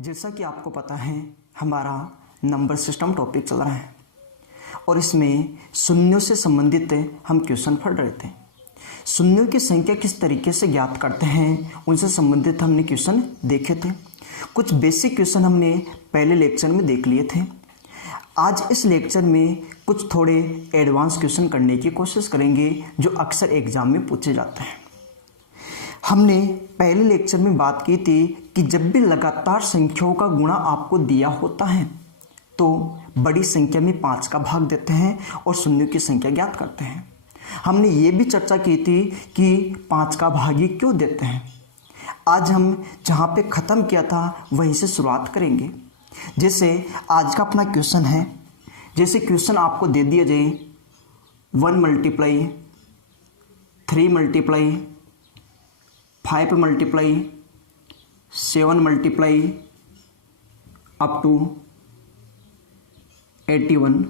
जैसा कि आपको पता है हमारा नंबर सिस्टम टॉपिक चल रहा है और इसमें शून्यों से संबंधित हम क्वेश्चन पढ़ रहे थे। शून्यों की संख्या किस तरीके से ज्ञात करते हैं उनसे संबंधित हमने क्वेश्चन देखे थे। कुछ बेसिक क्वेश्चन हमने पहले लेक्चर में देख लिए थे। आज इस लेक्चर में कुछ थोड़े एडवांस क्वेश्चन करने की कोशिश करेंगे जो अक्सर एग्जाम में पूछे जाते हैं। हमने पहले लेक्चर में बात की थी कि जब भी लगातार संख्याओं का गुणा आपको दिया होता है तो बड़ी संख्या में 5 का भाग देते हैं और शून्यों की संख्या ज्ञात करते हैं। हमने ये भी चर्चा की थी कि 5 का भाग ही क्यों देते हैं। आज हम जहाँ पे ख़त्म किया था वहीं से शुरुआत करेंगे। जैसे आज का अपना क्वेश्चन है, जैसे क्वेश्चन आपको दे दिया जाए 1 multiply 3 multiply 5 multiply 7 multiply up to 81,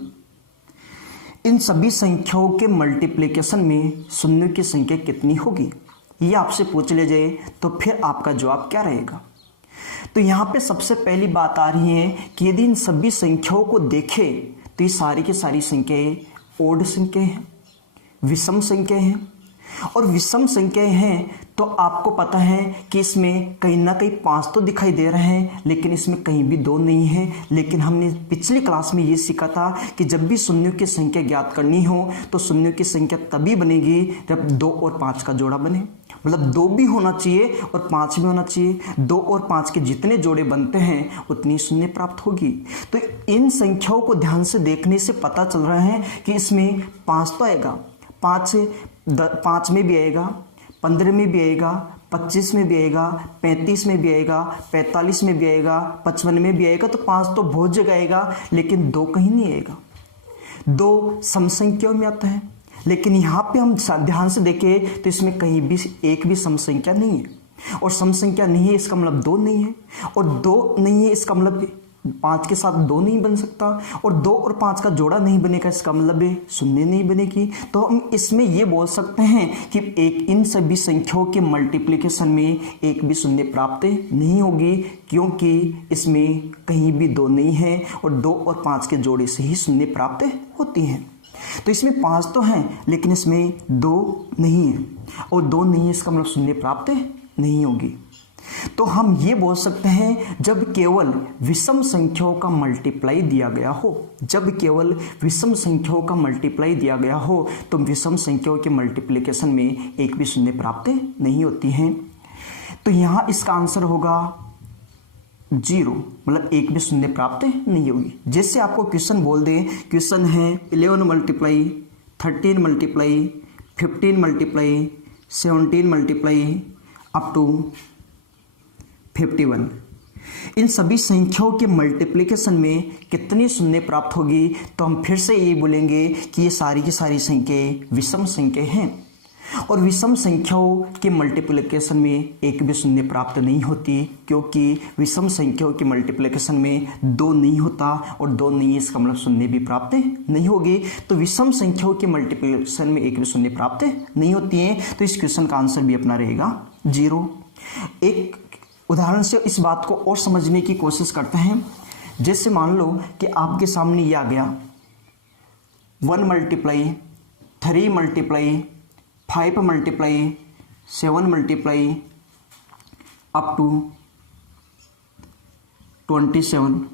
इन सभी संख्याओं के मल्टीप्लिकेशन में शून्यों की संख्या कितनी होगी, ये आपसे पूछ लिया जाए तो फिर आपका जवाब क्या रहेगा। तो यहाँ पे सबसे पहली बात आ रही है कि यदि इन सभी संख्याओं को देखें तो ये सारी की सारी संख्याएं ओड संख्याएं हैं, विषम संख्याएं हैं। और विषम संख्याएं हैं तो आपको पता है कि इसमें कहीं ना कहीं 5 तो दिखाई दे रहे हैं लेकिन इसमें कहीं भी 2 नहीं है। लेकिन हमने पिछली क्लास में ये सीखा था कि जब भी शून्यों की संख्या ज्ञात करनी हो तो शून्यों की संख्या तभी बनेगी जब 2 और 5 का जोड़ा बने। मतलब 2 भी होना चाहिए और 5 भी होना चाहिए। 2 और 5 के जितने जोड़े बनते हैं उतनी शून्य प्राप्त होगी। तो इन संख्याओं को ध्यान से देखने से पता चल रहा है कि इसमें 5 तो आएगा, 5 में भी आएगा, 15 में भी आएगा, 25 में भी आएगा, 35 में भी आएगा, 45 में भी आएगा, 55 में भी आएगा। तो 5 तो बहुत जगह आएगा लेकिन 2 कहीं नहीं आएगा। 2 सम संख्याओं में आता है लेकिन यहाँ पे हम ध्यान से देखें तो इसमें कहीं भी एक भी सम संख्या नहीं है। और सम संख्या नहीं है इसका मतलब 2 नहीं है, और 2 नहीं है इसका मतलब 5 के साथ 2 नहीं बन सकता, और 2 और 5 का जोड़ा नहीं बनेगा इसका मतलब शून्य नहीं बनेगी। तो हम इसमें ये बोल सकते हैं कि इन सभी संख्याओं के मल्टीप्लिकेशन में एक भी शून्य प्राप्त नहीं होगी क्योंकि इसमें कहीं भी 2 नहीं है और 2 और 5 के जोड़े से ही शून्य प्राप्त होती हैं। तो इसमें 5 तो हैं लेकिन इसमें 2 नहीं है, और 2 नहीं है इसका मतलब शून्य प्राप्त नहीं होगी। तो हम ये बोल सकते हैं जब केवल विषम संख्याओं का मल्टीप्लाई दिया गया हो, जब केवल विषम संख्याओं का मल्टीप्लाई दिया गया हो तो विषम संख्याओं के मल्टीप्लिकेशन में एक भी शून्य प्राप्त नहीं होती हैं। तो यहाँ इसका आंसर होगा 0, मतलब एक भी शून्य प्राप्त नहीं होगी। जैसे आपको क्वेश्चन बोल दे, क्वेश्चन है 11 multiply 13 multiply 15 multiply 17 multiply up to 51, इन सभी संख्याओं के मल्टीप्लिकेशन में कितनी शून्य प्राप्त होगी। तो हम फिर से ये बोलेंगे कि ये सारी की सारी संख्याएं विषम संख्या हैं और विषम संख्याओं के मल्टीप्लिकेशन में एक भी शून्य प्राप्त नहीं होती क्योंकि विषम संख्याओं के मल्टीप्लिकेशन में 2 नहीं होता और 2 नहीं है इसका मतलब शून्य भी प्राप्त नहीं होगी। तो विषम संख्याओं के मल्टीप्लिकेशन में एक भी शून्य प्राप्त नहीं होती है। तो इस क्वेश्चन का आंसर भी अपना रहेगा 0। एक उदाहरण से इस बात को और समझने की कोशिश करते हैं। जैसे मान लो कि आपके सामने ये आ गया 1 multiply 3 multiply 5 multiply 7 multiply up to 27।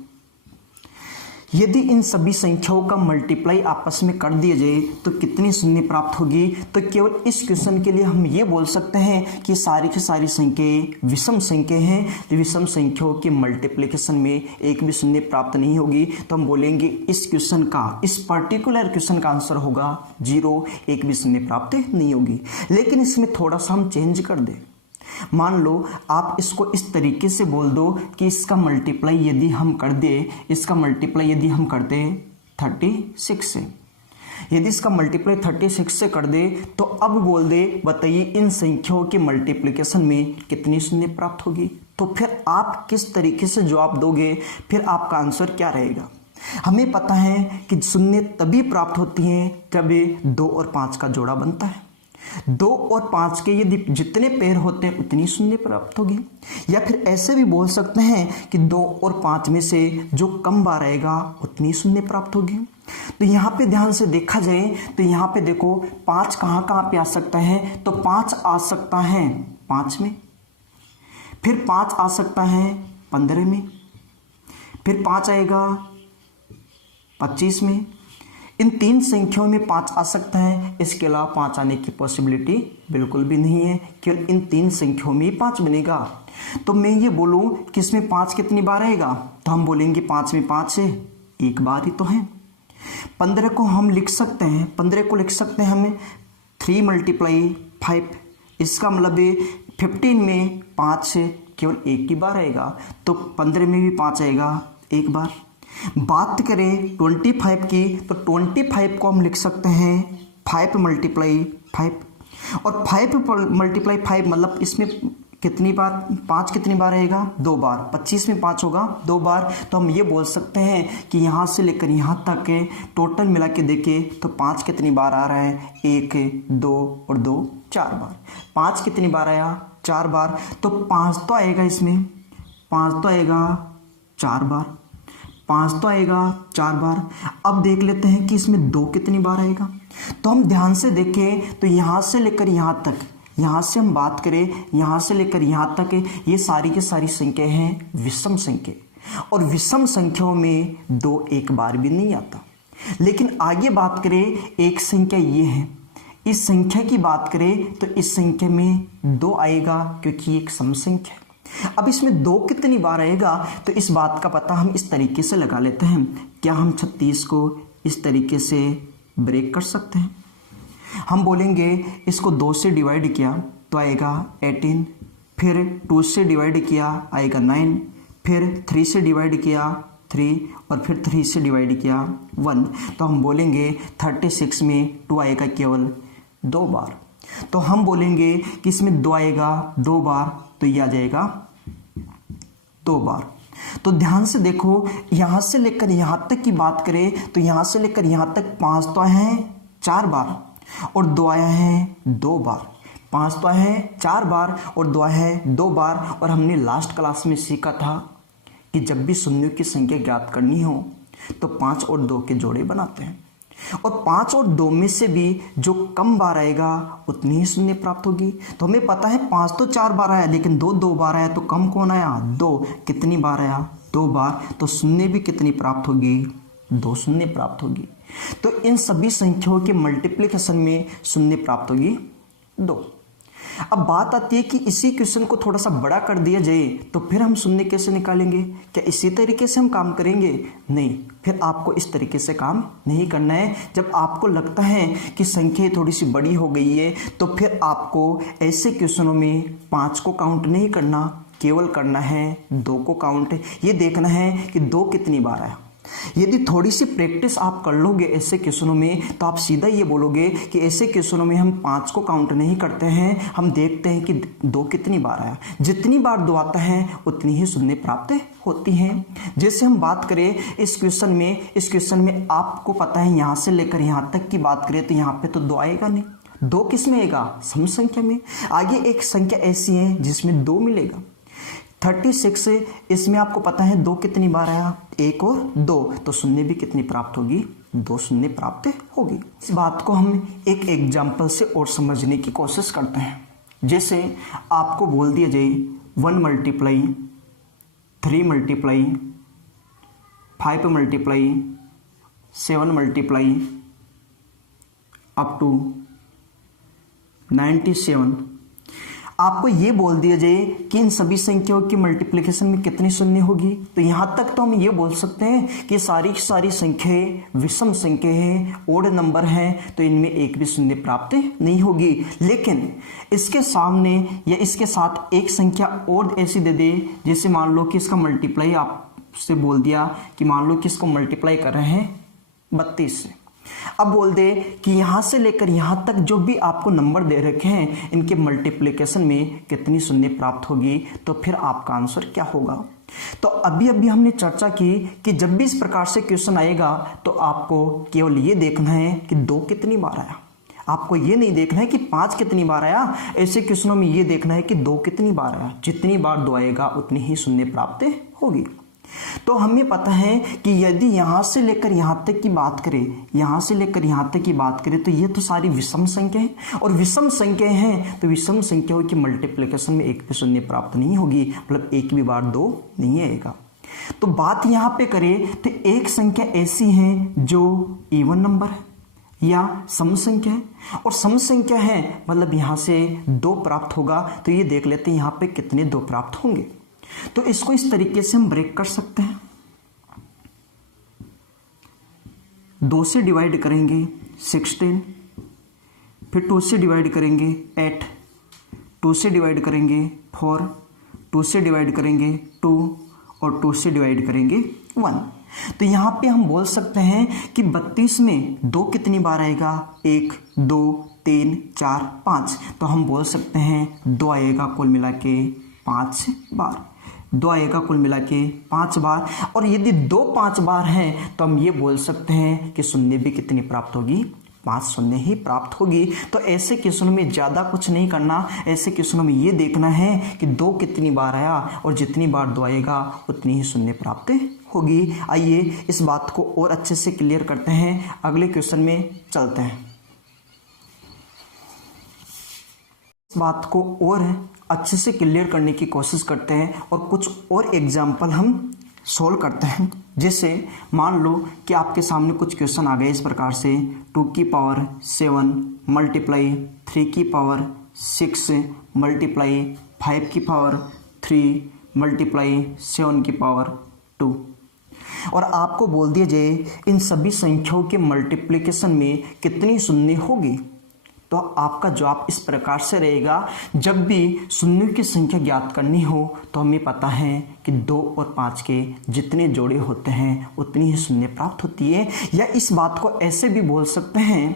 यदि इन सभी संख्याओं का मल्टीप्लाई आपस में कर दिया जाए तो कितनी शून्य प्राप्त होगी। तो केवल इस क्वेश्चन के लिए हम ये बोल सकते हैं कि सारी की सारी संख्याएं विषम संख्या हैं। विषम संख्याओं के मल्टीप्लिकेशन में एक भी शून्य प्राप्त नहीं होगी। तो हम बोलेंगे इस क्वेश्चन का, इस पर्टिकुलर क्वेश्चन का आंसर होगा 0, एक भी शून्य प्राप्त नहीं होगी। लेकिन इसमें थोड़ा सा हम चेंज कर दें। मान लो आप इसको इस तरीके से बोल दो कि इसका मल्टीप्लाई यदि हम कर दे, इसका मल्टीप्लाई यदि हम कर दे 36 से, यदि इसका मल्टीप्लाई 36 से कर दे तो अब बोल दे बताइए इन संख्याओं के मल्टीप्लिकेशन में कितनी शून्य प्राप्त होगी। तो फिर आप किस तरीके से जवाब दोगे, फिर आपका आंसर क्या रहेगा। हमें पता है कि शून्य तभी प्राप्त होती हैं जब 2 और 5 का जोड़ा बनता है। 2 और 5 के यदि जितने पेयर होते हैं उतनी शून्य प्राप्त होगी। या फिर ऐसे भी बोल सकते हैं कि 2 और 5 में से जो कम बार आएगा उतनी शून्य प्राप्त होगी। तो यहाँ पे ध्यान से देखा जाए तो यहाँ पे देखो 5 कहाँ कहाँ पे आ सकता है, तो 5 आ सकता है 5 में, फिर 5 आ सकता है 15 में, फिर 5 आएगा 25 में। इन 3 संख्याओं में 5 आ सकता है, इसके अलावा 5 आने की पॉसिबिलिटी बिल्कुल भी नहीं है, केवल इन 3 संख्याओं में ही 5 बनेगा। तो मैं ये बोलूँ कि इसमें 5 कितनी बार आएगा, तो हम बोलेंगे 5 में 5 है, एक बार ही तो है। 15 को हम लिख सकते हैं, 15 को लिख सकते हैं हमें 3 × 5, इसका मतलब 15 में 5 से केवल एक ही बार आएगा, तो 15 में भी 5 आएगा एक बार। बात करें 25 की, तो 25 को हम लिख सकते हैं 5 × 5, और 5 × 5 मतलब इसमें कितनी बार, 5 कितनी बार आएगा, 2 बार। 25 में 5 होगा 2 बार। तो हम ये बोल सकते हैं कि यहाँ से लेकर यहाँ तक के टोटल मिला के देखें तो 5 कितनी बार आ रहा है, 1 2 और 2 4 बार। 5 कितनी बार आया, 4 बार। तो 5 तो आएगा इसमें, 5 तो आएगा 4 बार, 5 तो आएगा 4 बार। अब देख लेते हैं कि इसमें 2 कितनी बार आएगा। तो हम ध्यान से देखें तो यहाँ से लेकर यहाँ तक, यहाँ से हम बात करें यहाँ से लेकर यहाँ तक, ये सारी की सारी संख्या हैं विषम संख्या, और विषम संख्याओं में 2 एक बार भी नहीं आता। लेकिन आगे बात करें, एक संख्या ये है, इस संख्या की बात करें तो इस संख्या में 2 आएगा क्योंकि एक सम संख्या है। अब इसमें 2 कितनी बार आएगा, तो इस बात का पता हम इस तरीके से लगा लेते हैं। क्या हम 36 को इस तरीके से ब्रेक कर सकते हैं? हम बोलेंगे इसको 2 से डिवाइड किया तो आएगा 18, फिर 2 से डिवाइड किया आएगा 9, फिर 3 से डिवाइड किया 3, और फिर 3 से डिवाइड किया 1। तो हम बोलेंगे 36 में 2 आएगा केवल 2 बार। तो हम बोलेंगे कि इसमें 2 आएगा 2 बार, तो ये आ जाएगा 2 बार। तो ध्यान से देखो, यहाँ से लेकर यहाँ तक की बात करें तो यहाँ से लेकर यहाँ तक 5 तो आए हैं 4 बार और 2 आया है 2 बार। 5 तो आए हैं 4 बार और 2 आया है 2 बार। और हमने लास्ट क्लास में सीखा था कि जब भी शून्यों की संख्या ज्ञात करनी हो तो 5 और 2 के जोड़े बनाते हैं, और 5 और 2 में से भी जो कम बार आएगा उतनी ही शून्य प्राप्त होगी। तो हमें पता है 5 तो 4 बार आया, लेकिन 2 बार आया, तो कम कौन आया, 2। कितनी बार आया, 2 बार। तो शून्य भी कितनी प्राप्त होगी, 2 शून्य प्राप्त होगी। तो इन सभी संख्याओं के मल्टीप्लिकेशन में शून्य प्राप्त होगी 2। अब बात आती है कि इसी क्वेश्चन को थोड़ा सा बड़ा कर दिया जाए तो फिर हम शून्य कैसे निकालेंगे? क्या इसी तरीके से हम काम करेंगे? नहीं, फिर आपको इस तरीके से काम नहीं करना है। जब आपको लगता है कि संख्या थोड़ी सी बड़ी हो गई है तो फिर आपको ऐसे क्वेश्चनों में 5 को काउंट नहीं करना, केवल करना है 2 को काउंट। ये देखना है कि 2 कितनी बार आया। यदि थोड़ी सी प्रैक्टिस आप कर लोगे ऐसे क्वेश्चनों में तो आप सीधा ये बोलोगे कि ऐसे क्वेश्चनों में हम 5 को काउंट नहीं करते हैं, हम देखते हैं कि 2 कितनी बार आया। जितनी बार 2 आता है उतनी ही शून्य प्राप्त होती हैं। जैसे हम बात करें इस क्वेश्चन में आपको पता है यहाँ से लेकर यहाँ तक की बात करें तो यहाँ पे तो 2 आएगा नहीं। 2 किस में आएगा, सम संख्या में। आगे एक संख्या ऐसी है जिसमें 2 मिलेगा, 36। इसमें आपको पता है 2 कितनी बार आया, 1 और 2, तो शून्य भी कितनी प्राप्त होगी, 2 शून्य प्राप्त होगी। इस बात को हम एक एग्जाम्पल से और समझने की कोशिश करते हैं। जैसे आपको बोल दिया जाए 1 × 3 × 5 × 7 × अप टू 97। आपको ये बोल दिया जाए कि इन सभी संख्याओं की मल्टीप्लिकेशन में कितनी शून्य होगी, तो यहाँ तक तो हम ये बोल सकते हैं कि सारी की सारी संख्याएं विषम संख्या हैं, ओड नंबर हैं, तो इनमें एक भी शून्य प्राप्त नहीं होगी। लेकिन इसके सामने या इसके साथ एक संख्या और ऐसी दे दे, जैसे मान लो कि इसका मल्टीप्लाई आपसे बोल दिया कि मान लो कि इसको मल्टीप्लाई कर रहे हैं 32 से। अब बोल दे कि यहां से लेकर यहां तक जो भी आपको नंबर दे रखे हैं इनके मल्टीप्लिकेशन में कितनी शून्य प्राप्त होगी, तो फिर आपका आंसर क्या होगा। तो अभी हमने चर्चा की कि जब भी इस प्रकार से क्वेश्चन आएगा तो आपको केवल ये देखना है कि 2 कितनी बार आया। आपको ये नहीं देखना है कि 5 कितनी बार आया, ऐसे क्वेश्चनों में ये देखना है कि 2 कितनी बार आया। जितनी बार 2 आएगा उतनी ही शून्य प्राप्त होगी। तो हमें पता है कि यदि यहां से लेकर यहां तक की बात करें, यहां से लेकर यहां तक की बात करें, तो ये तो सारी विषम संख्या है, और विषम संख्या है तो विषम संख्याओं की मल्टीप्लिकेशन में एक भी शून्य प्राप्त नहीं होगी, मतलब एक भी बार 2 नहीं आएगा। तो बात यहां पे करें तो एक संख्या ऐसी है जो इवन नंबर है या सम संख्या है, और सम संख्या है मतलब यहां से 2 प्राप्त होगा। तो ये देख लेते हैं यहां पे कितने 2 प्राप्त होंगे। तो इसको इस तरीके से हम ब्रेक कर सकते हैं। 2 से डिवाइड करेंगे 16, फिर 2 से डिवाइड करेंगे 8, 2 से डिवाइड करेंगे 4, 2 से डिवाइड करेंगे 2 और 2 से डिवाइड करेंगे 1। तो यहाँ पे हम बोल सकते हैं कि 32 में 2 कितनी बार आएगा, 1 2 3 4 5। तो हम बोल सकते हैं 2 आएगा कुल मिला के 5 बार, 2 आएगा कुल मिला के 5 बार। और यदि 2 5 बार हैं तो हम ये बोल सकते हैं कि शून्य भी कितनी प्राप्त होगी, 5 शून्य ही प्राप्त होगी। तो ऐसे क्वेश्चनों में ज़्यादा कुछ नहीं करना, ऐसे क्वेश्चनों में ये देखना है कि 2 कितनी बार आया और जितनी बार 2 आएगा उतनी ही शून्य प्राप्त होगी। आइए इस बात को और अच्छे से क्लियर करते हैं, अगले क्वेश्चन में चलते हैं। इस बात को और अच्छे से क्लियर करने की कोशिश करते हैं और कुछ और एग्जाम्पल हम सोल्व करते हैं। जैसे मान लो कि आपके सामने कुछ क्वेश्चन आ गए इस प्रकार से, 2 की पावर 7 मल्टीप्लाई 3 की पावर 6 मल्टीप्लाई 5 की पावर 3 मल्टीप्लाई 7 की पावर 2, और आपको बोल दिया जाए इन सभी संख्याओं के मल्टीप्लिकेशन में कितनी शून्य होगी। तो आपका जवाब इस प्रकार से रहेगा, जब भी शून्य की संख्या ज्ञात करनी हो तो हमें पता है कि 2 और 5 के जितने जोड़े होते हैं उतनी ही शून्य प्राप्त होती है। या इस बात को ऐसे भी बोल सकते हैं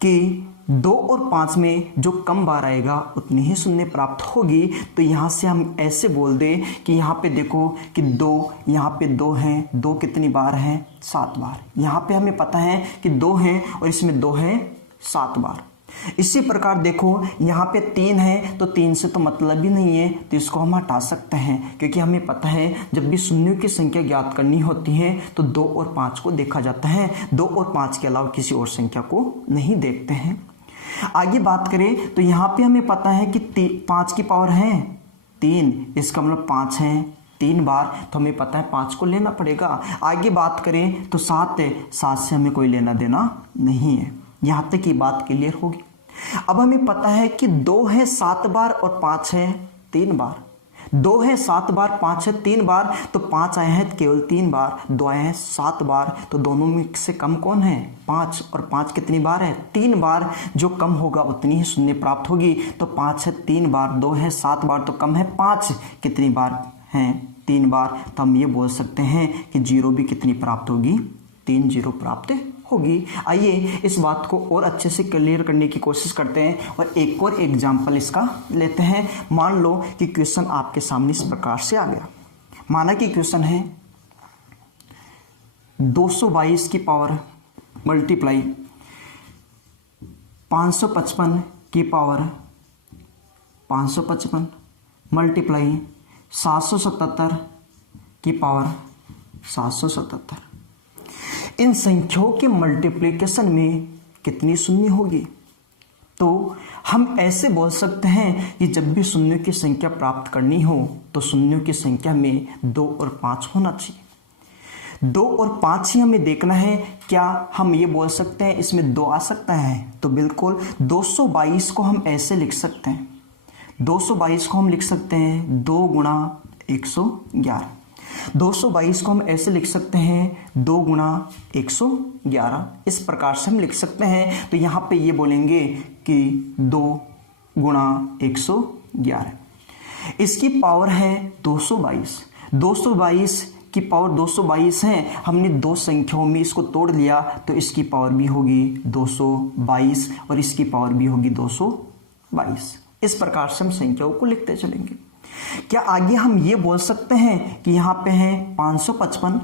कि 2 और 5 में जो कम बार आएगा उतनी ही शून्य प्राप्त होगी। तो यहाँ से हम ऐसे बोल दें कि यहाँ पे देखो कि 2, यहाँ पे 2 हैं, 2 कितनी बार हैं, 7 बार। यहाँ पे हमें पता है कि 2 हैं और इसमें 2 हैं 7 बार। इसी प्रकार देखो यहाँ पे 3 है तो 3 से तो मतलब ही नहीं है, तो इसको हम हटा सकते हैं, क्योंकि हमें पता है जब भी शून्यों की संख्या ज्ञात करनी होती है तो 2 और 5 को देखा जाता है, 2 और 5 के अलावा किसी और संख्या को नहीं देखते हैं। आगे बात करें तो यहाँ पे हमें पता है कि 5 की पावर है 3, इसका मतलब 5 है 3 बार, तो हमें पता है 5 को लेना पड़ेगा। आगे बात करें तो 7 है, 7 से हमें कोई लेना देना नहीं है। यहाँ तक की बात क्लियर होगी। अब हमें पता है कि 2 है 7 बार और 5 है 3 बार। 2 है 7 बार, 5 है 3 बार, तो 5 आए हैं केवल 3 बार, 2 आए हैं 7 बार, तो दोनों में से कम कौन है, 5, और 5 कितनी बार है, 3 बार। जो कम होगा उतनी ही शून्य प्राप्त होगी। तो 5 है 3 बार, 2 है 7 बार, तो कम है 5 कितनी बार है, 3 बार। तो हम ये बोल सकते हैं कि 0 भी कितनी प्राप्त होगी, 3 0 प्राप्त होगी। आइए इस बात को और अच्छे से क्लियर करने की कोशिश करते हैं और एक और एग्जाम्पल इसका लेते हैं। मान लो कि क्वेश्चन आपके सामने इस प्रकार से आ गया। माना कि क्वेश्चन है 222 की पावर मल्टीप्लाई 555 की पावर 555 मल्टीप्लाई 777 की पावर 777। इन संख्याओं के मल्टीप्लिकेशन में कितनी शून्य होगी। तो हम ऐसे बोल सकते हैं कि जब भी शून्यों की संख्या प्राप्त करनी हो तो शून्यों की संख्या में 2 और 5 होना चाहिए। 2 और 5 ही हमें देखना है। क्या हम ये बोल सकते हैं इसमें 2 आ सकता है, तो बिल्कुल 222 को हम ऐसे लिख सकते हैं, 222 को हम लिख सकते हैं 2 गुणा 111। 222 को हम ऐसे लिख सकते हैं 2 गुणा 111, इस प्रकार से हम लिख सकते हैं। तो यहाँ पे ये बोलेंगे कि 2 गुणा 111, इसकी पावर है 222। 222 की पावर 222 है, हमने 2 संख्याओं में इसको तोड़ लिया तो इसकी पावर भी होगी 222 और इसकी पावर भी होगी 222। इस प्रकार से हम संख्याओं को लिखते चलेंगे। क्या आगे हम ये बोल सकते हैं कि यहाँ पे है 555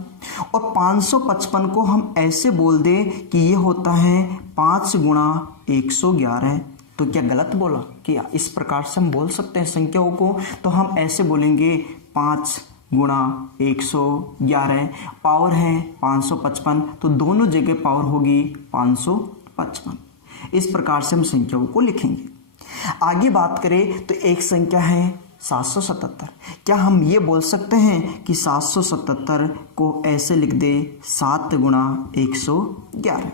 और 555 को हम ऐसे बोल दें कि ये होता है 5 गुणा 111। तो क्या गलत बोला? कि इस प्रकार से हम बोल सकते हैं संख्याओं को? तो हम ऐसे बोलेंगे 5 गुणा 111, पावर है 555, तो दोनों जगह पावर होगी 555। इस प्रकार से हम संख्याओं को लिखेंगे। आगे बात करें तो एक संख्या है 777। क्या हम ये बोल सकते हैं कि 777 को ऐसे लिख दे 7 गुणा 111?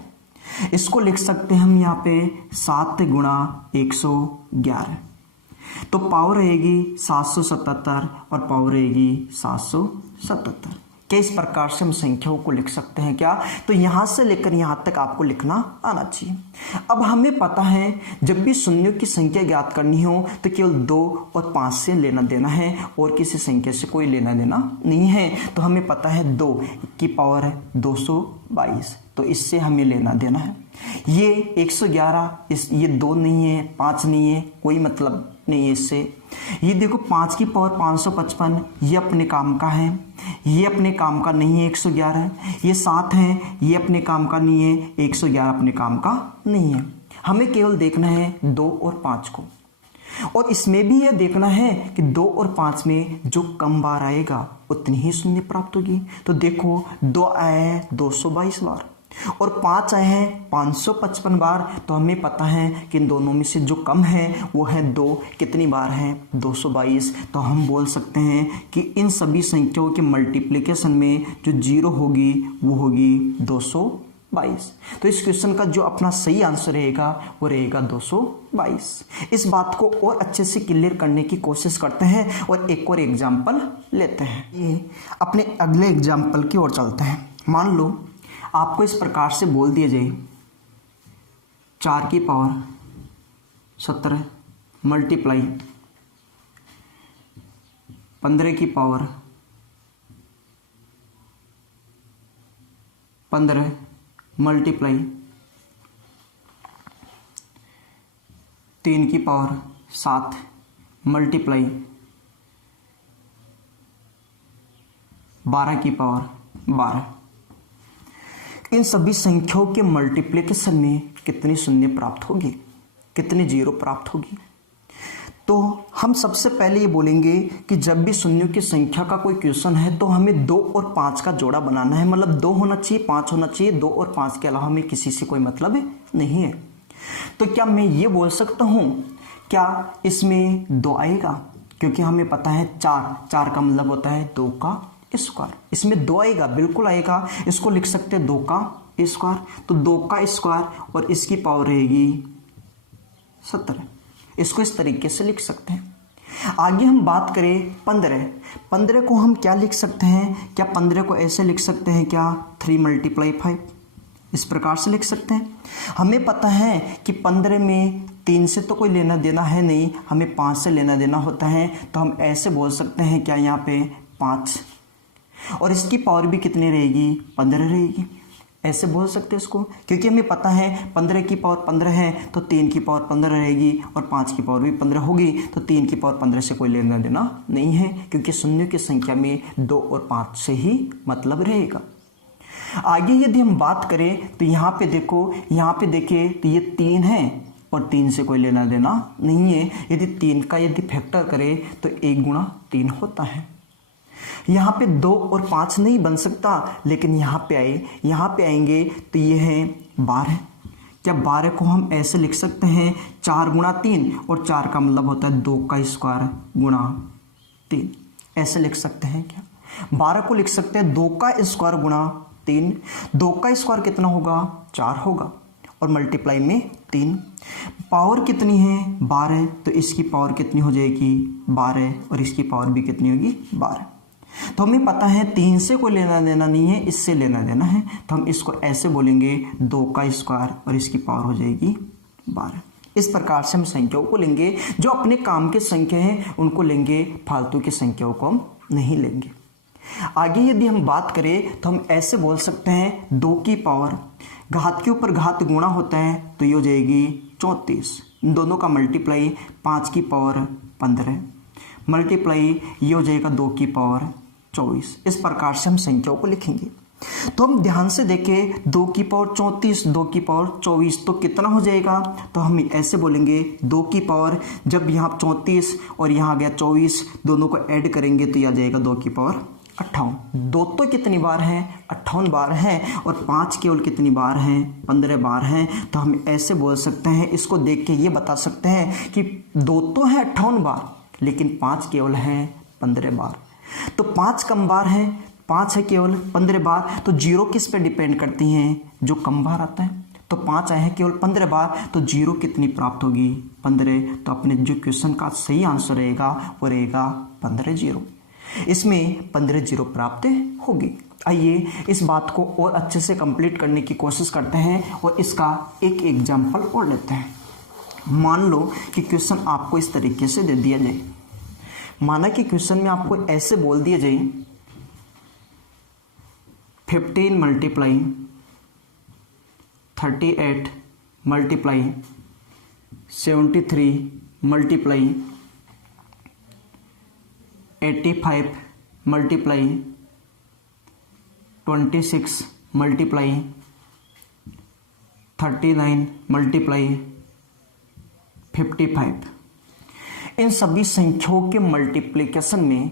इसको लिख सकते हैं हम यहाँ पे 7 गुणा 111। तो पावर रहेगी 777 और पावर रहेगी 777। क्या इस प्रकार से हम संख्याओं को लिख सकते हैं क्या? तो यहाँ से लेकर यहाँ तक आपको लिखना आना चाहिए। अब हमें पता है जब भी शून्यों की संख्या ज्ञात करनी हो तो केवल 2 और 5 से लेना देना है और किसी संख्या से कोई लेना देना नहीं है। तो हमें पता है 2 की पावर है 222, तो इससे हमें लेना देना है। ये 111, ये 2 नहीं है, 5 नहीं है, कोई मतलब नहीं है इससे। ये देखो 5 की पावर 555, ये अपने काम का है, ये अपने काम का नहीं है 111। ये 7 है, ये अपने काम का नहीं है, 111 अपने काम का नहीं है। हमें केवल देखना है 2 और 5 को, और इसमें भी यह देखना है कि 2 और 5 में जो कम बार आएगा उतनी ही शून्य प्राप्त होगी। तो देखो 2 आए हैं 222 बार और 5 आए हैं 555 बार, तो हमें पता है कि इन दोनों में से जो कम है वो है 2। कितनी बार है? 222। तो हम बोल सकते हैं कि इन सभी संख्याओं के मल्टीप्लिकेशन में जो 0 होगी वो होगी 222। तो इस क्वेश्चन का जो अपना सही आंसर रहेगा वो रहेगा 222। इस बात को और अच्छे से क्लियर करने की कोशिश करते हैं और एक और एग्जाम्पल लेते हैं। ये अपने अगले एग्जाम्पल की ओर चलते हैं। मान लो आपको इस प्रकार से बोल दिया जाए 4 की पावर 17 मल्टीप्लाई 15 की पावर 15 मल्टीप्लाई 3 की पावर 7 मल्टीप्लाई 12 की पावर 12। इन सभी संख्याओं के मल्टीप्लिकेशन में कितनी शून्य प्राप्त होगी, कितनी 0 प्राप्त होगी? तो हम सबसे पहले ये बोलेंगे कि जब भी शून्यों की संख्या का कोई क्वेश्चन है तो हमें 2 और 5 का जोड़ा बनाना है। मतलब 2 होना चाहिए, 5 होना चाहिए, 2 और 5 के अलावा हमें किसी से कोई मतलब नहीं है। तो क्या मैं ये बोल सकता हूँ क्या इसमें 2 आएगा? क्योंकि हमें पता है 4 का मतलब होता है 2 का स्क्वायर। इसमें 2 आएगा, बिल्कुल आएगा। इसको लिख सकते हैं 2 का स्क्वायर। तो 2 का स्क्वायर और इसकी पावर रहेगी 17। इसको इस तरीके से लिख सकते हैं। आगे हम बात करें 15 को हम क्या लिख सकते हैं? क्या 15 को ऐसे लिख सकते हैं क्या? 3 मल्टीप्लाई 5, इस प्रकार से लिख सकते हैं। हमें पता है कि 15 में 3 से तो कोई लेना देना है नहीं, हमें 5 से लेना देना होता है। तो हम ऐसे बोल सकते हैं क्या यहाँ पे 5, और इसकी पावर भी कितनी रहेगी? 15 रहेगी। ऐसे बोल सकते हैं इसको, क्योंकि हमें पता है 15 की पावर 15 है तो 3 की पावर 15 रहेगी और 5 की पावर भी 15 होगी। तो 3 की पावर 15 से कोई लेना देना नहीं है, क्योंकि शून्यों की संख्या में 2 और 5 से ही मतलब रहेगा। आगे यदि हम बात करें तो यहाँ पे देखो, यहाँ पे देखें तो ये 3 है और 3 से कोई लेना देना नहीं है। यदि 3 का यदि फैक्टर करें तो 1 गुणा 3 होता है। यहाँ पे 2 और 5 नहीं बन सकता, लेकिन यहाँ पे आएंगे तो ये है 12। क्या 12 को हम ऐसे लिख सकते हैं 4 गुणा 3, और 4 का मतलब होता है 2 का स्क्वायर गुणा 3, ऐसे लिख सकते हैं क्या? 12 को लिख सकते हैं 2 का स्क्वायर गुणा 3। 2 का स्क्वायर कितना होगा? 4 होगा, और मल्टीप्लाई में 3। पावर कितनी है? 12, तो इसकी पावर कितनी हो जाएगी? 12, और इसकी पावर भी कितनी होगी? 12। तो हमें पता है 3 से कोई लेना देना नहीं है, इससे लेना देना है। तो हम इसको ऐसे बोलेंगे 2 का स्क्वायर और इसकी पावर हो जाएगी 12। इस प्रकार से हम संख्याओं को लेंगे, जो अपने काम के संख्या हैं उनको लेंगे, फालतू की संख्याओं को हम नहीं लेंगे। आगे यदि हम बात करें तो हम ऐसे बोल सकते हैं 2 की पावर घात के ऊपर घात गुणा होता है तो ये हो जाएगी 34। दोनों का मल्टीप्लाई 5 की पावर 15 मल्टीप्लाई ये हो जाएगा 2 की पावर 24। इस प्रकार से हम संख्याओं को लिखेंगे। तो हम ध्यान से देखें 2 की पावर 34, 2 की पावर 24 तो कितना हो जाएगा, तो हम ऐसे बोलेंगे 2 की पावर, जब यहाँ 34 और यहाँ आ गया 24, दोनों को ऐड करेंगे तो यह आ जाएगा 2 की पावर 58। 2 तो कितनी बार है, 58 बार है, और 5 केवल कितनी बार है, 15 बार है। तो हम ऐसे बोल सकते हैं, इसको देख के ये बता सकते हैं कि 2 तो है 58 बार, लेकिन 5 केवल है 15 बार। तो 5 कम बार है, 5 है केवल 15 बार, तो 0 किस पे डिपेंड करती हैं, जो कम बार आता है। तो 5 आए हैं केवल 15 बार, तो 0 कितनी प्राप्त होगी, 15। तो अपने जो क्वेश्चन का सही आंसर रहेगा वो रहेगा 15 0। इसमें 15 0 प्राप्त होगी। आइए इस बात को और अच्छे से कंप्लीट करने की कोशिश करते हैं और इसका एक एग्जाम्पल और लेते हैं। मान लो कि क्वेश्चन आपको इस तरीके से दे दिया जाए, माना कि क्वेश्चन में आपको ऐसे बोल दिया जाए 15 multiply 38 multiply 73 multiply 85 multiply 26 multiply 39 multiply 55। इन सभी संख्याओं के मल्टीप्लिकेशन में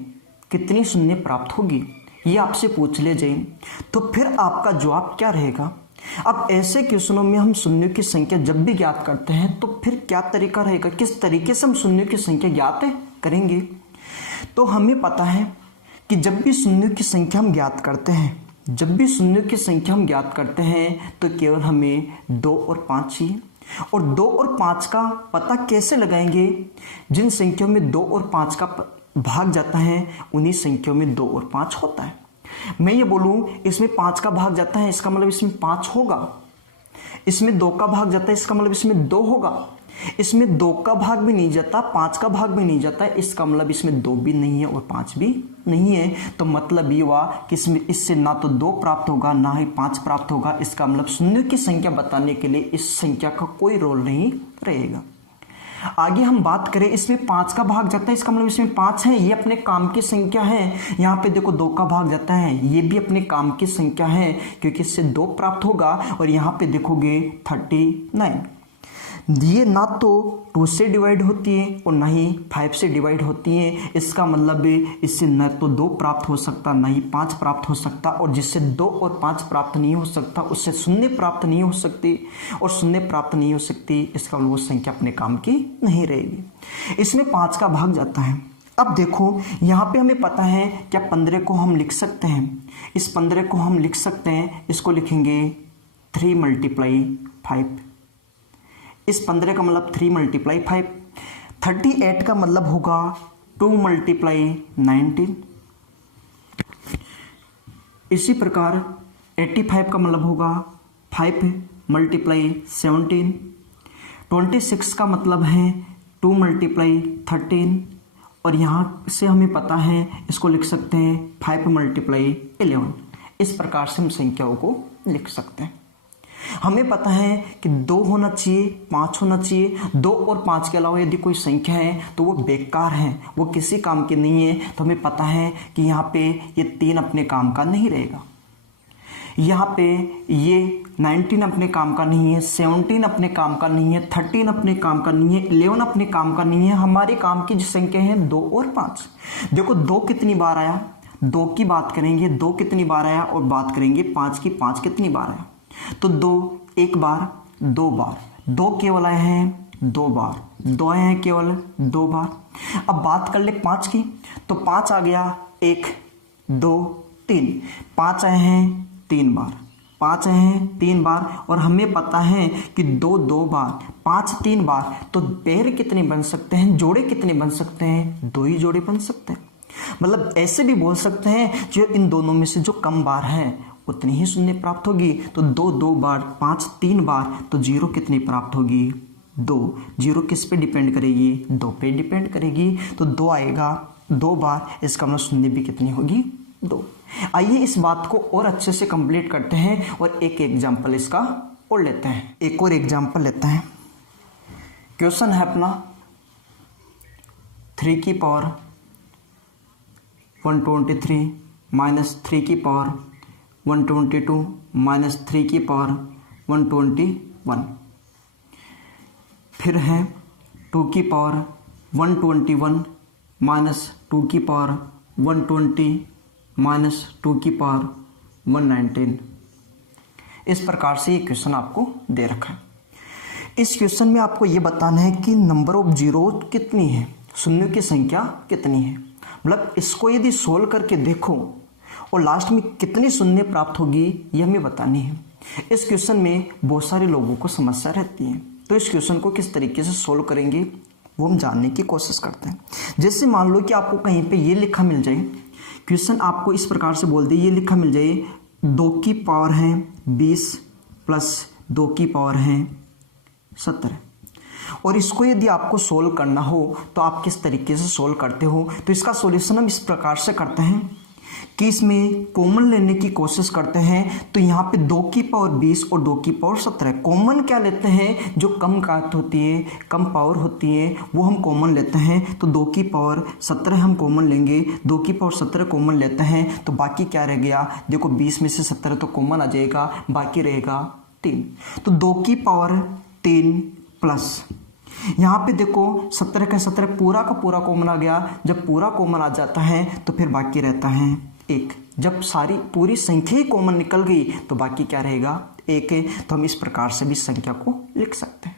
कितनी शून्य प्राप्त होगी, ये आपसे पूछ ले जाए, तो फिर आपका जवाब क्या रहेगा। अब ऐसे क्वेश्चनों में हम शून्यों की संख्या जब भी ज्ञात करते हैं तो फिर क्या तरीका रहेगा, किस तरीके से हम शून्यों की संख्या ज्ञात करेंगे। तो हमें पता है कि जब भी शून्यों की संख्या हम ज्ञात करते हैं, जब भी शून्यों की संख्या हम ज्ञात करते हैं तो केवल हमें 2 और 5 चाहिए। और 2 और 5 का पता कैसे लगाएंगे, जिन संख्याओं में 2 और 5 का भाग जाता है उन्हीं संख्याओं में 2 और 5 होता है। मैं ये बोलूं इसमें 5 का भाग जाता है, इसका मतलब इसमें 5 होगा। इसमें 2 का भाग जाता है, इसका मतलब इसमें 2 होगा। इसमें 2 का भाग भी नहीं जाता, 5 का भाग भी नहीं जाता, इसका मतलब इसमें 2 भी नहीं है और 5 भी नहीं है। तो मतलब ये हुआ कि इससे ना तो 2 प्राप्त होगा ना ही 5 प्राप्त होगा। इसका मतलब शून्य की संख्या बताने के लिए इस संख्या का कोई रोल नहीं रहेगा। आगे हम बात करें, इसमें 5 का भाग जाता है, इसका मतलब इसमें 5 है, ये अपने काम की संख्या है। यहाँ पे देखो 2 का भाग जाता है, ये भी अपने काम की संख्या है क्योंकि इससे 2 प्राप्त होगा। और यहाँ पे देखोगे 39, ये ना तो 2 से डिवाइड होती है और ना ही 5 से डिवाइड होती है। इसका मतलब इससे न तो 2 प्राप्त हो सकता ना ही 5 प्राप्त हो सकता, और जिससे 2 और 5 प्राप्त नहीं हो सकता उससे शून्य प्राप्त नहीं हो सकती, और शून्य प्राप्त नहीं हो सकती इसका मतलब वो संख्या अपने काम की नहीं रहेगी। इसमें 5 का भाग जाता है। अब देखो यहाँ पे हमें पता है क्या 15 को हम लिख सकते हैं, इस 15 को हम लिख सकते हैं, इसको लिखेंगे 3 मल्टीप्लाई 5। इस 15 का मतलब 3 मल्टीप्लाई 5। 38 का मतलब होगा 2 मल्टीप्लाई 19। इसी प्रकार 85 का मतलब होगा 5 मल्टीप्लाई 17। 26 का मतलब है 2 मल्टीप्लाई 13, और यहाँ से हमें पता है इसको लिख सकते हैं 5 मल्टीप्लाई 11। इस प्रकार से हम संख्याओं को लिख सकते हैं। हमें पता है कि 2 होना चाहिए, 5 होना चाहिए। 2 और 5 के अलावा यदि कोई संख्या है तो वो बेकार है, वो किसी काम की नहीं है। तो हमें पता है कि यहाँ पे ये 3 अपने काम का नहीं रहेगा, यहाँ पे ये 19 अपने काम का नहीं है, 17 अपने काम का नहीं है, 13 अपने काम का नहीं है, 11 अपने काम का नहीं है। हमारे काम की जो संख्या है 2 और 5। देखो 2 कितनी बार आया, 2 की बात करेंगे 2 कितनी बार आया, और बात करेंगे 5 की 5 कितनी बार आया। तो 2 एक बार, 2 बार, 2 केवल आए हैं 2 बार, 2 आए हैं केवल 2 बार। अब बात कर ले 5 की, तो 5 आ गया 1 2 3, 5 आए हैं 3 बार, 5 आए हैं 3 बार। और हमें पता है कि 2 2 बार, 5 3 बार, तो पेड़ कितने बन सकते हैं, जोड़े कितने बन सकते हैं, 2 ही जोड़े बन सकते हैं। मतलब ऐसे भी बोल सकते हैं जो इन दोनों में से जो कम बार है उतनी ही शून्य प्राप्त होगी। तो 2 2 बार, 5 3 बार, तो 0 कितनी प्राप्त होगी, 2। 0 किस पे डिपेंड करेगी, 2 पे डिपेंड करेगी। तो 2 आएगा 2 बार, इसका मतलब शून्य भी कितनी होगी, 2। आइए इस बात को और अच्छे से कंप्लीट करते हैं और एक एग्जाम्पल इसका और लेते हैं। एक और एग्जाम्पल लेते हैं। क्वेश्चन है अपना 3 की पावर 123 माइनस 3 की पावर 122 माइनस 3 की पावर 121, फिर है 2 की पावर 121 माइनस 2 की पावर 120 माइनस 2 की पावर 119। इस प्रकार से ये क्वेश्चन आपको दे रखा है। इस क्वेश्चन में आपको ये बताना है कि नंबर ऑफ जीरो कितनी है, शून्यों की संख्या कितनी है। मतलब इसको यदि सोल्व करके देखो और लास्ट में कितनी शून्य प्राप्त होगी ये हमें बतानी है। इस क्वेश्चन में बहुत सारे लोगों को समस्या रहती है, तो इस क्वेश्चन को किस तरीके से सोल्व करेंगे वो हम जानने की कोशिश करते हैं। जैसे मान लो कि आपको कहीं पे ये लिखा मिल जाए, क्वेश्चन आपको इस प्रकार से बोल दे, ये लिखा मिल जाए 2 की पावर है 20 प्लस 2 की पावर है 17, और इसको यदि आपको सोल्व करना हो तो आप किस तरीके से सोल्व करते हो। तो इसका सॉल्यूशन हम इस प्रकार से करते हैं कि इसमें कॉमन लेने की कोशिश करते हैं। तो यहाँ पे 2 की पावर 20 और 2 की पावर 17, कॉमन क्या लेते हैं, जो कम घात होती है, कम पावर होती है, वो हम कॉमन लेते हैं। तो 2 की पावर 17 हम कॉमन लेंगे, 2 की पावर 17 कॉमन लेते हैं, तो बाकी क्या रह गया, देखो 20 में से 17 तो कॉमन आ जाएगा, बाकी रहेगा 3। तो 2 की पावर 3 प्लस यहाँ पे देखो 17 का 17 पूरा का पूरा कॉमन आ गया। जब पूरा कॉमन आ जाता है तो फिर बाकी रहता है 1। जब सारी पूरी संख्या ही कॉमन निकल गई तो बाकी क्या रहेगा, 1 है। तो हम इस प्रकार से भी संख्या को लिख सकते हैं।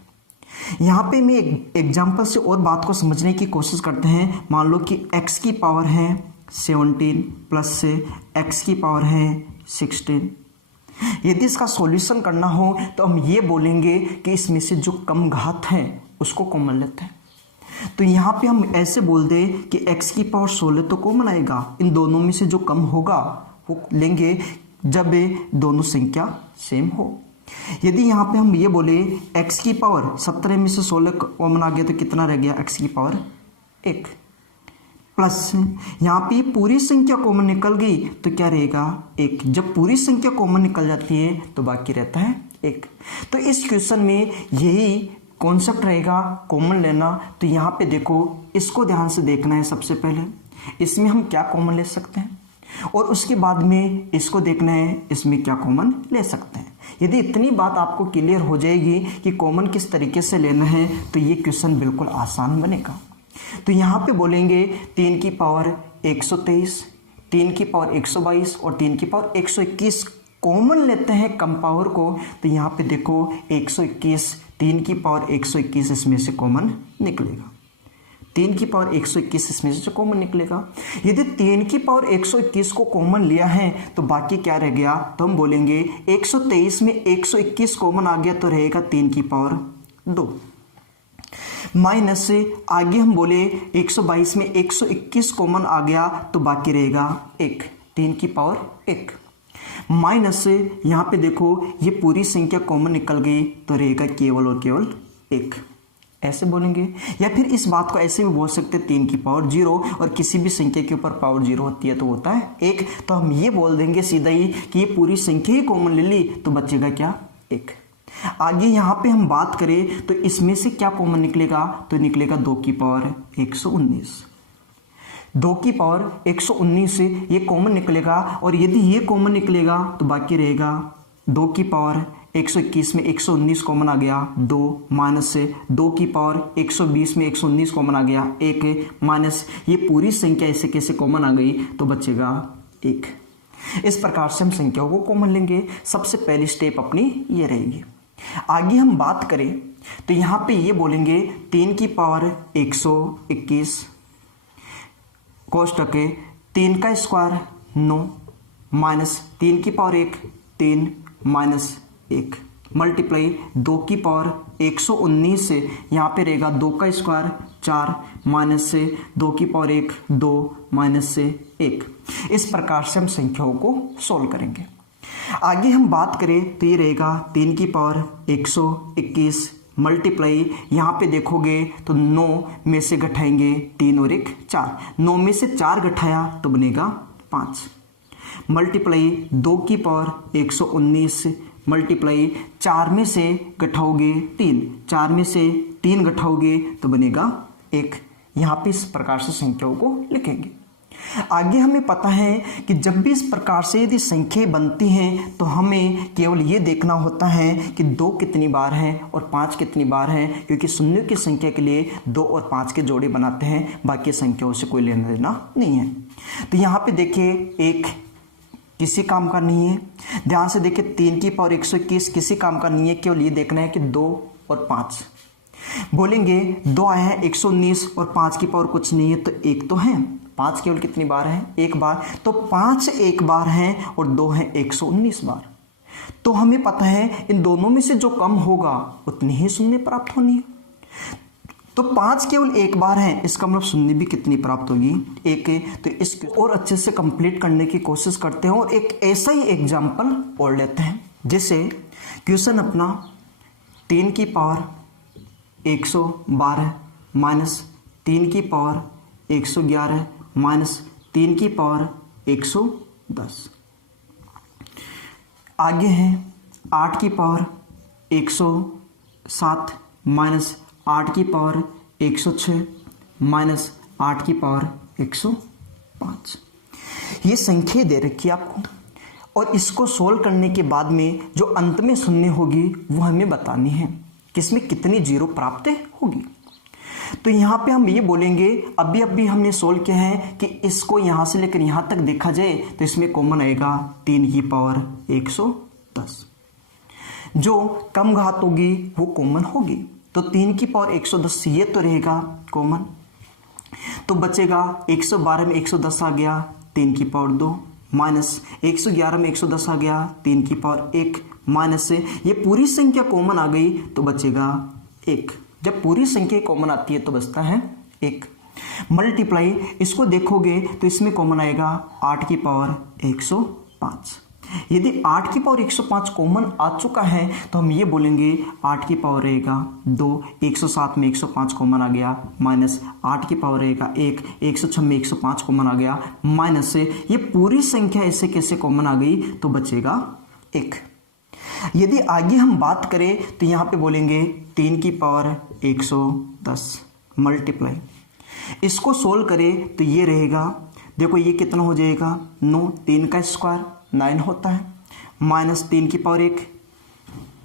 यहाँ पे मैं एक एग्जाम्पल से और बात को समझने की कोशिश करते हैं। मान लो कि x की पावर है 17 प्लस से x की पावर है 16। यदि इसका सॉल्यूशन करना हो तो हम ये बोलेंगे कि इसमें से जो कम घात है उसको कॉमन लेते हैं। तो यहाँ पे हम ऐसे बोल दें कि x की पावर 16 तो कॉमन आएगा, इन दोनों में से जो कम होगा वो लेंगे जब दोनों संख्या सेम हो। यदि यहाँ पे हम ये बोले x की पावर 17 में से 16 कॉमन आ गया तो कितना रह गया, x की पावर 1 प्लस यहाँ पे पूरी संख्या कॉमन निकल गई तो क्या रहेगा 1। जब पूरी संख्या कॉमन निकल जाती है तो बाकी रहता है 1। तो इस क्वेश्चन में यही कॉन्सेप्ट रहेगा, कॉमन लेना। तो यहाँ पे देखो इसको ध्यान से देखना है। सबसे पहले इसमें हम क्या कॉमन ले सकते हैं और उसके बाद में इसको देखना है इसमें क्या कॉमन ले सकते हैं। यदि इतनी बात आपको क्लियर हो जाएगी कि कॉमन किस तरीके से लेना है तो ये क्वेश्चन बिल्कुल आसान बनेगा। तो यहाँ पे बोलेंगे 3 की पावर 123, 3 की पावर 122 और 3 की पावर 121 कॉमन लेते हैं कम पावर को। तो यहाँ पे देखो 121, 3 की पावर 121 इसमें से कॉमन निकलेगा, 3 की पावर 121 इसमें से कॉमन निकलेगा। यदि 3 की पावर 121 को कॉमन लिया है तो बाकी क्या रह गया, तो हम बोलेंगे 123 में 121 कॉमन आ गया तो रहेगा 3 की पावर 2 माइनस से आगे हम बोले 122 में 121 कॉमन आ गया तो बाकी रहेगा 1, 3 की पावर 1 माइनस से यहाँ पे देखो ये पूरी संख्या कॉमन निकल गई तो रहेगा केवल और केवल 1। ऐसे बोलेंगे या फिर इस बात को ऐसे भी बोल सकते 3 की पावर 0 और किसी भी संख्या के ऊपर पावर 0 होती है तो होता है 1। तो हम ये बोल देंगे सीधा ही कि ये पूरी संख्या ही कॉमन ले ली तो बचेगा क्या, 1। आगे यहाँ पे हम बात करें तो इसमें से क्या कॉमन निकलेगा, तो निकलेगा 2 की पावर 119। 2 की पावर 119 से ये कॉमन निकलेगा और यदि ये कॉमन निकलेगा तो बाकी रहेगा 2 की पावर 121 में 119 कॉमन आ गया 2 माइनस से 2 की पावर 120 में 119 कॉमन आ गया 1 माइनस ये पूरी संख्या ऐसे कैसे कॉमन आ गई तो बचेगा 1। इस प्रकार से हम संख्याओं को कॉमन लेंगे। सबसे पहली स्टेप अपनी ये रहेगी। आगे हम बात करें तो यहाँ पे ये बोलेंगे 3 की पावर 121 कोष्टक 3 का स्क्वायर 9 माइनस 3 की पावर 1 3 माइनस 1 मल्टीप्लाई 2 की पावर 119 से यहाँ पे रहेगा 2 का स्क्वायर 4 माइनस से 2 की पावर 1 2 माइनस से 1। इस प्रकार से हम संख्याओं को सोल्व करेंगे। आगे हम बात करें तो ये रहेगा 3 की पावर 121 मल्टीप्लाई यहाँ पे देखोगे तो 9 में से घटाएंगे 3 और 1 4, 9 में से 4 घटाया तो बनेगा 5 मल्टीप्लाई 2 की पावर 119 मल्टीप्लाई 4 में से घटाओगे 3, 4 में से 3 घटाओगे तो बनेगा 1। यहाँ पे इस प्रकार से संख्याओं को लिखेंगे। आगे हमें पता है कि जब भी इस प्रकार से यदि संख्याएं बनती हैं तो हमें केवल ये देखना होता है कि 2 कितनी बार है और 5 कितनी बार है, क्योंकि शून्य की संख्या के लिए 2 और 5 के जोड़े बनाते हैं, बाकी संख्याओं से कोई लेना देना नहीं है। तो यहाँ पे देखिए 1 किसी काम का नहीं है। ध्यान से देखिए 3 की पावर 121 किसी काम का नहीं है, केवल ये देखना है कि 2 और 5 बोलेंगे 2 आया है 119 और 5 की पावर कुछ नहीं है तो 1 तो है। 5 केवल कितनी बार है? 1 बार। तो 5 1 बार है और 2 है 119 बार। तो हमें पता है इन दोनों में से जो कम होगा उतनी ही शून्य प्राप्त होनी है। तो 5 केवल 1 बार है, इसका मतलब शून्य भी कितनी प्राप्त होगी? 1 है। तो इसको और अच्छे से कंप्लीट करने की कोशिश करते हैं और एक ऐसा ही एग्जाम्पल और लेते हैं। जैसे क्वेश्चन अपना 3 की पावर 112 माइनस 3 की पावर 111 माइनस 3 की पावर 110। आगे है 8 की पावर 107 माइनस 8 की पावर 106 माइनस 8 की पावर 105। ये संख्या दे रखी है आपको और इसको सोल्व करने के बाद में जो अंत में शून्य होगी वो हमें बतानी है कि इसमें कितनी जीरो प्राप्त होगी। तो यहाँ पे हम ये बोलेंगे, अभी हमने सोल्व किया है कि इसको यहाँ से लेकर यहाँ तक देखा जाए तो इसमें कॉमन आएगा 3 की पावर 110। जो कम घात होगी वो कॉमन होगी, तो 3 की पावर 110 ये तो रहेगा कॉमन। तो बचेगा 112 में 110 आ गया 3 की पावर 2 माइनस 111 में 110 आ गया 3 की पावर 1 माइनस से ये पूरी संख्या कॉमन आ गई तो बचेगा 1। जब पूरी संख्या कॉमन आती है तो बचता है 1। मल्टीप्लाई इसको देखोगे तो इसमें कॉमन आएगा 8 की पावर 105। यदि 8 की पावर 105 कॉमन आ चुका है तो हम ये बोलेंगे 8 की पावर रहेगा 2, 107 में 105 कॉमन आ गया माइनस 8 की पावर रहेगा 1, 106 में 105 कॉमन आ गया माइनस से ये पूरी संख्या ऐसे कैसे कॉमन आ गई तो बचेगा 1। यदि आगे हम बात करें तो यहाँ पे बोलेंगे 3 की पावर 110 मल्टीप्लाई इसको सोल्व करें तो ये रहेगा, देखो ये कितना हो जाएगा 9, 3 का स्क्वायर 9 होता है माइनस 3 की पावर 1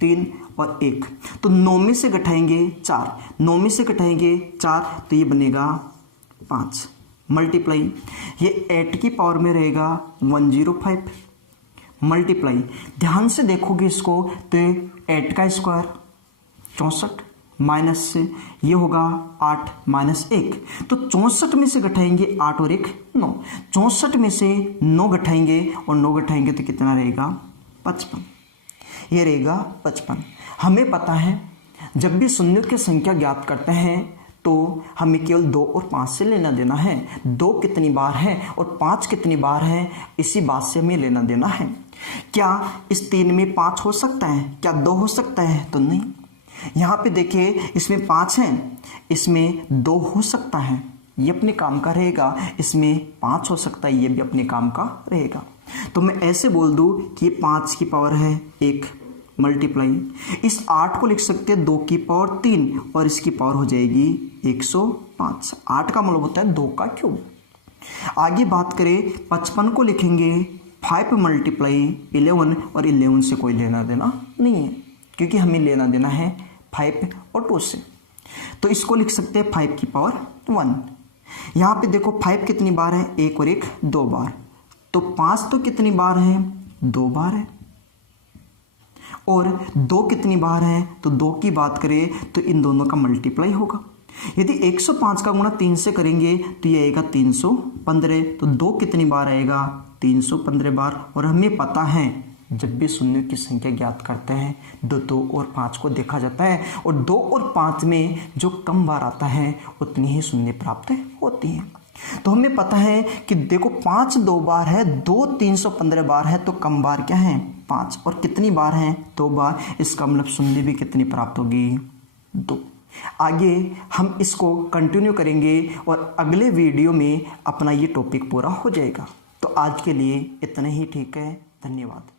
3 और 1, तो 9 में से घटाएंगे 4, 9 में से घटाएंगे 4 तो ये बनेगा 5 मल्टीप्लाई ये 8 की पावर में रहेगा 105 मल्टीप्लाई ध्यान से देखोगे इसको तो 8 का स्क्वायर 64 माइनस से ये होगा 8 माइनस 1, तो 64 में से घटाएंगे 8 और 1 9, 64 में से 9 घटाएंगे और 9 घटाएंगे तो कितना रहेगा 55, ये रहेगा 55। हमें पता है जब भी शून्य की संख्या ज्ञात करते हैं तो हमें केवल 2 और 5 से लेना देना है। 2 कितनी बार है और 5 कितनी बार है इसी बात से हमें लेना देना है। क्या इस 3 में 5 हो सकता है? क्या 2 हो सकता है? तो नहीं। यहाँ पे देखिए इसमें 5 है, इसमें 2 हो सकता है, ये अपने काम का रहेगा। इसमें 5 हो सकता है, ये भी अपने काम का रहेगा। तो मैं ऐसे बोल दूँ कि ये 5 की पावर है 1 मल्टीप्लाई इस 8 को लिख सकते हैं 2 की पावर 3 और इसकी पावर हो जाएगी 105। 8 का मतलब होता है 2 का क्यूब। आगे बात करें 55 को लिखेंगे 5 मल्टीप्लाई 11 और 11 से कोई लेना देना नहीं है क्योंकि हमें लेना देना है 5 और 2 से। तो इसको लिख सकते हैं 5 की पावर 1। यहाँ पे देखो 5 कितनी बार है? 1 और 1 2 बार, तो 5 तो कितनी बार है? 2 बार है। और 2 कितनी बार है? तो 2 की बात करें तो इन दोनों का मल्टीप्लाई होगा। यदि 105 का गुणा 3 से करेंगे तो ये आएगा 315, तो 2 कितनी बार आएगा? 315 बार। और हमें पता है जब भी शून्य की संख्या ज्ञात करते हैं 2 और 5 को देखा जाता है और 2 और 5 में जो कम बार आता है उतनी ही शून्य प्राप्त होती है। तो हमें पता है कि देखो 5 2 बार है, 2 315 बार है, तो कम बार क्या है? 5। और कितनी बार है? 2 बार। इसका मतलब शून्य भी कितनी प्राप्त होगी? 2। आगे हम इसको कंटिन्यू करेंगे और अगले वीडियो में अपना ये टॉपिक पूरा हो जाएगा। तो आज के लिए इतना ही ठीक है। धन्यवाद।